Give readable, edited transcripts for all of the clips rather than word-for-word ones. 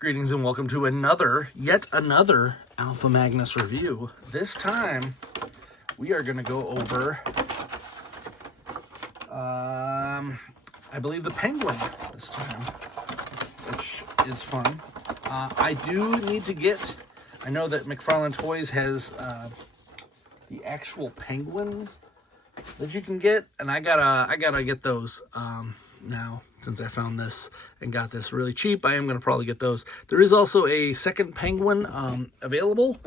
Greetings and welcome to yet another Alpha Magnus review. This time, we are going to go over, I believe the Penguin this time, which is fun. I do need to get, I know that Mcfarlane Toys has the actual penguins that you can get, and I gotta get those now. Since I found this and got this really cheap, I am going to probably get those. There is also a second penguin available.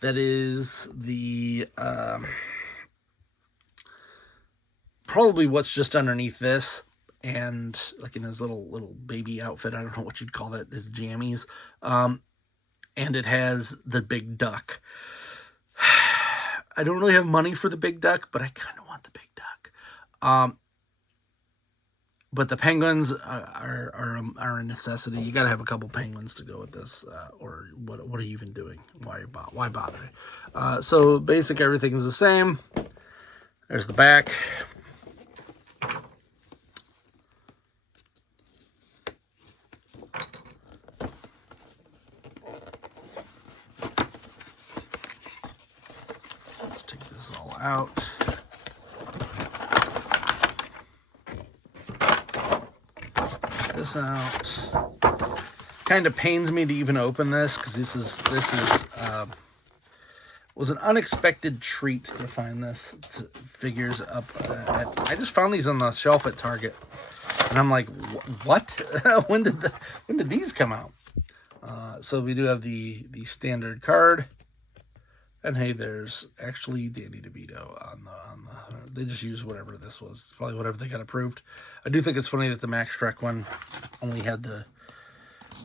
That is the probably what's just underneath this, and like in his little baby outfit. I don't know what you'd call that. His jammies, and it has the big duck. I don't really have money for the big duck, but I kind of want the big duck. But the penguins are a necessity. You got to have a couple penguins to go with this, or what are you even doing? Why bother? So basic, everything is the same. There's the back. Let's take this all out. This out. Kind of pains me to even open this because this was an unexpected treat to find this figures up I just found these on the shelf at Target, and I'm like, what? when did these come out? So we do have the standard card, and hey, there's actually Danny DeVito on the they just used whatever this was. It's probably whatever they got approved. I do think it's funny that the Max Trek one only had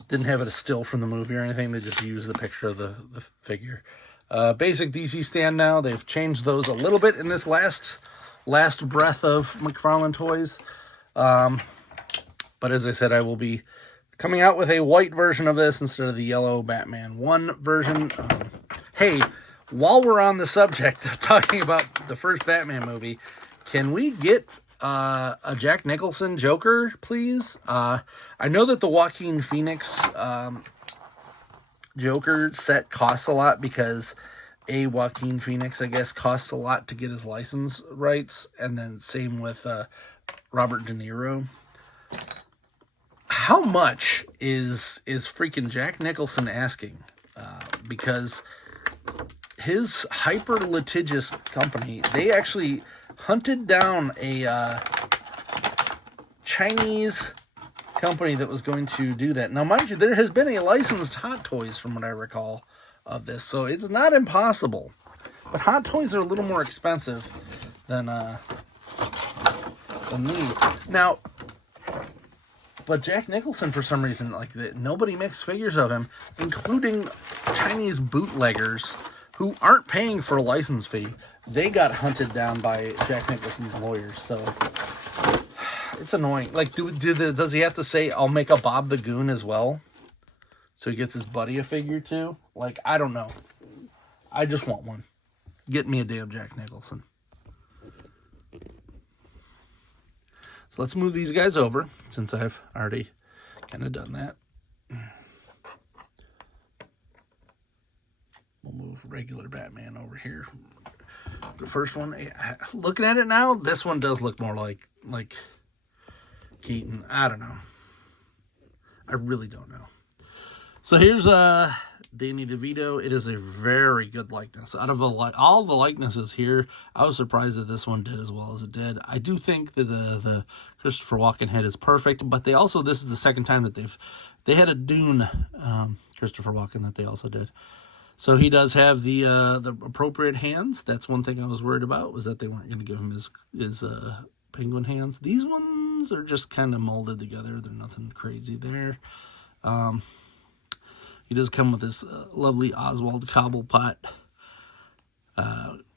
didn't have it a still from the movie or anything. They just used the picture of the figure. Basic DC stand now. They've changed those a little bit in this last breath of Mcfarlane Toys. But as I said, I will be coming out with a white version of this instead of the yellow Batman 1 version. Hey, while we're on the subject of talking about the first Batman movie, can we get a Jack Nicholson Joker, please? I know that the Joaquin Phoenix Joker set costs a lot because Joaquin Phoenix, I guess, costs a lot to get his license rights, and then same with Robert De Niro. How much is freaking Jack Nicholson asking? Because his hyper litigious company, they actually hunted down a Chinese company that was going to do that. Now, mind you, there has been a licensed Hot Toys, from what I recall, of this, so it's not impossible. But Hot Toys are a little more expensive than these. Now, but Jack Nicholson, for some reason, nobody makes figures of him, including Chinese bootleggers who aren't paying for a license fee. They got hunted down by Jack Nicholson's lawyers, so it's annoying. Like, does he have to say, I'll make a Bob the Goon as well? So he gets his buddy a figure too? Like, I don't know. I just want one. Get me a damn Jack Nicholson. So let's move these guys over, since I've already kind of done that. We'll move regular Batman over here. The first one, looking at it now, this one does look more like Keaton. I don't know. I really don't know. So here's Danny DeVito. It is a very good likeness. Out of all the likenesses here, I was surprised that this one did as well as it did. I do think that the Christopher Walken head is perfect, but this is the second time that they had a Dune Christopher Walken that they also did. So he does have the appropriate hands. That's one thing I was worried about, was that they weren't going to give him his penguin hands. These ones are just kind of molded together. They're nothing crazy there. He does come with this lovely Oswald Cobblepot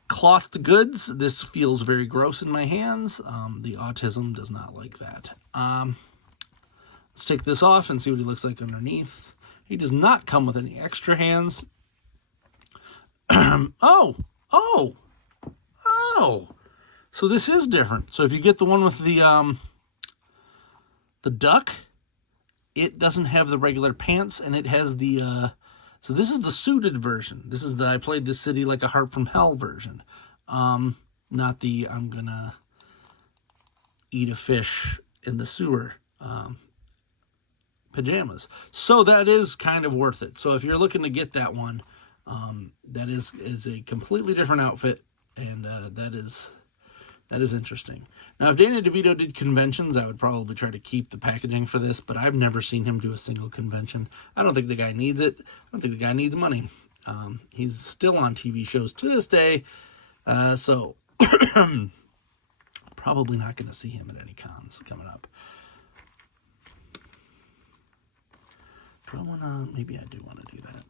clothed goods. This feels very gross in my hands. The autism does not like that. Let's take this off and see what he looks like underneath. He does not come with any extra hands. Oh! So this is different. So if you get the one with the duck, it doesn't have the regular pants, and it has the, so this is the suited version. This is the I Played This City Like a Heart from Hell version. Not the I'm gonna eat a fish in the sewer pajamas. So that is kind of worth it. So if you're looking to get that one, that is a completely different outfit, and that is interesting. Now, if Danny DeVito did conventions, I would probably try to keep the packaging for this, but I've never seen him do a single convention. I don't think the guy needs it. I don't think the guy needs money. He's still on TV shows to this day, so probably not going to see him at any cons coming up. Do I want to? Maybe I do want to do that.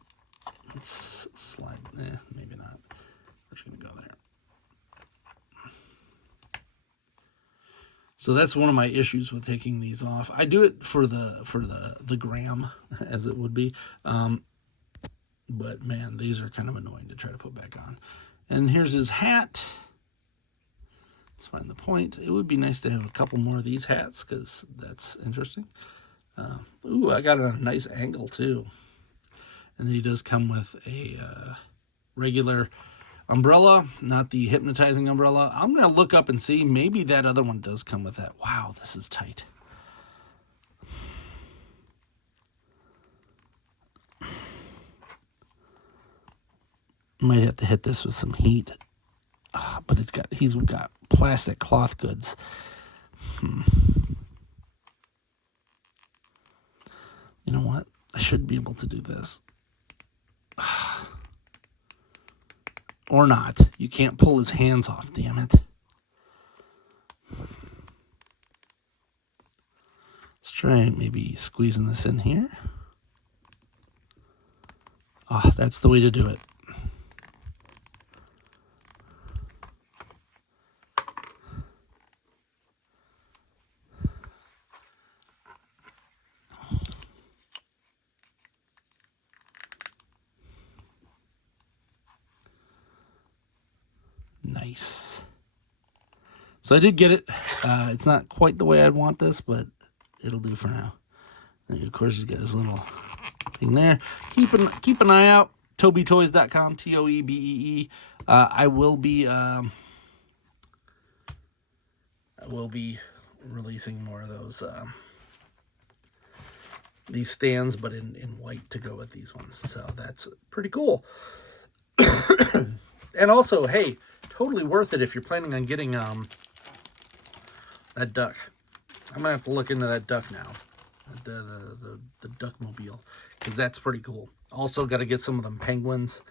Let's slide. Maybe not. We're just going to go there. So that's one of my issues with taking these off. I do it for the gram, as it would be. But man, these are kind of annoying to try to put back on. And here's his hat. Let's find the point. It would be nice to have a couple more of these hats, because that's interesting. Ooh, I got it on a nice angle too. And then he does come with a regular umbrella, not the hypnotizing umbrella. I'm going to look up and see. Maybe that other one does come with that. Wow, this is tight. Might have to hit this with some heat. But he's got plastic cloth goods. You know what? I should be able to do this. Or not. You can't pull his hands off, damn it. Let's try maybe squeezing this in here. Oh, that's the way to do it. Nice. So I did get it. It's not quite the way I'd want this, but it'll do for now. And of course, he's got his little thing there. Keep an eye out. TobeToys.com. TOEBEE. I will be releasing more of those these stands, but in white to go with these ones. So that's pretty cool. And also, hey, totally worth it if you're planning on getting that duck. I'm gonna have to look into that duck now, the duckmobile, because that's pretty cool. Also, got to get some of them penguins.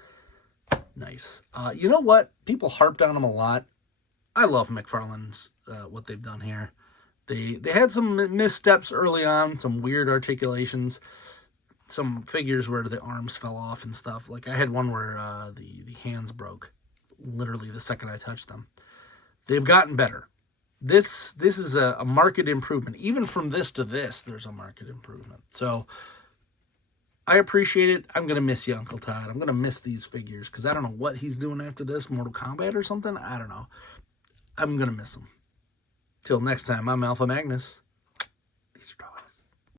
Nice. You know what? People harped on them a lot. I love Mcfarlane's what they've done here. They had some missteps early on, some weird articulations, some figures where the arms fell off and stuff. Like I had one where the hands broke, literally the second I touched them. They've gotten better. This is a market improvement. Even from this to this, there's a market improvement. So I appreciate it. I'm going to miss you, Uncle Todd. I'm going to miss these figures because I don't know what he's doing after this, Mortal Kombat or something. I don't know. I'm going to miss him. Till next time, I'm Alpha Magnus. Peace.